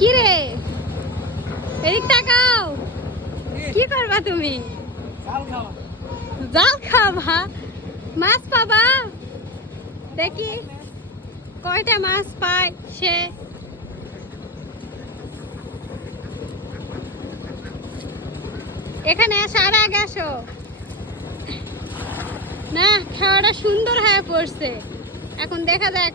কি রে, এদিক তাকাও। কি করবা তুমি? জাল খাবা? মাছ পাবা? দেখি কয়টা মাছ পায় সে। এখানে আসো, আর আগে আসো না। খাওয়াটা সুন্দর হয়ে পড়ছে। এখন দেখা যাক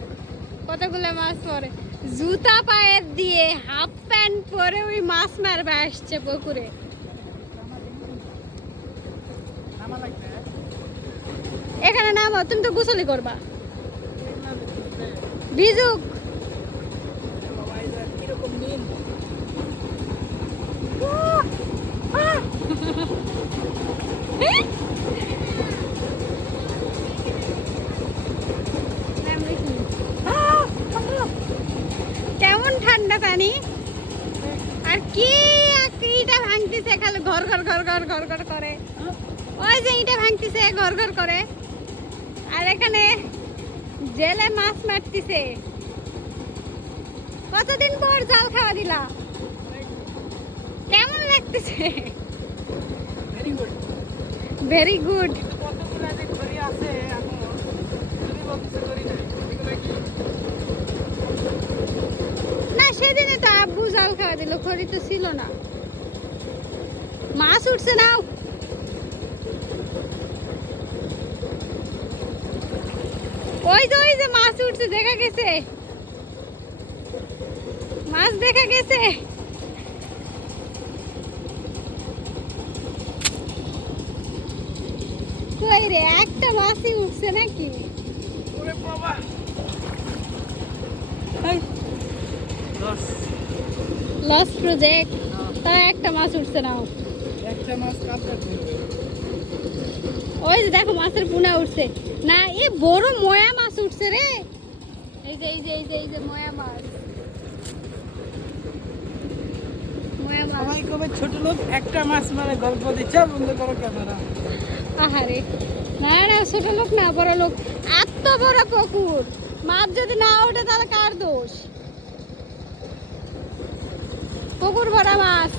কতগুলো মাছ পড়ে। জুতা পায়ে দিয়ে হাফ প্যান্ট পরে ওই মাছ মারবে আসছে পুকুরে। এখানে নামো, তুমি তো গোসলি করবা। ভিজুক। কেমন ঠান্ডা পানি। আর কি ইটা ভাঙতিছে, খালি ঘর ঘর ঘর ঘর ঘর ঘর করে। ওই যে ইটা ভাঙতিছে ঘর ঘর করে। আর এখানে জেলে মাছ মারতিছে। কতদিন পর জাল খাওয়া দিলা? কেমন লাগতেছে? Very good. না, সেদিনে তো আব্বু জাল খাওয়া দিল, খড়ি তো ছিল না। মাছ উঠছে নাও। ওই যে মাছ উঠছে, দেখা গেছে। মাছ দেখা গেছে। কই রে, একটা মাছই উঠছে নাকি? Loss project. তা একটা মাছ উঠছে না। একটা মাছ কাটতে হবে। ওই যে দেখো মাছের পুনা উঠছে না। এ বড় ময়া মাছ উঠছে রে। এই যে ময়া মাছ। ময়া মাছ। সবাই কবে ছোট লোক একটা মাছ মারে গল্প দিচ্ছে। বন্ধ করো ক্যামেরা। আহারে, না না, ছোট লোক না, বড় লোক। এত বড় পুকুর, মাছ যদি না ওঠে তাহলে কার দোষ? পুকুর ভরা মাছ।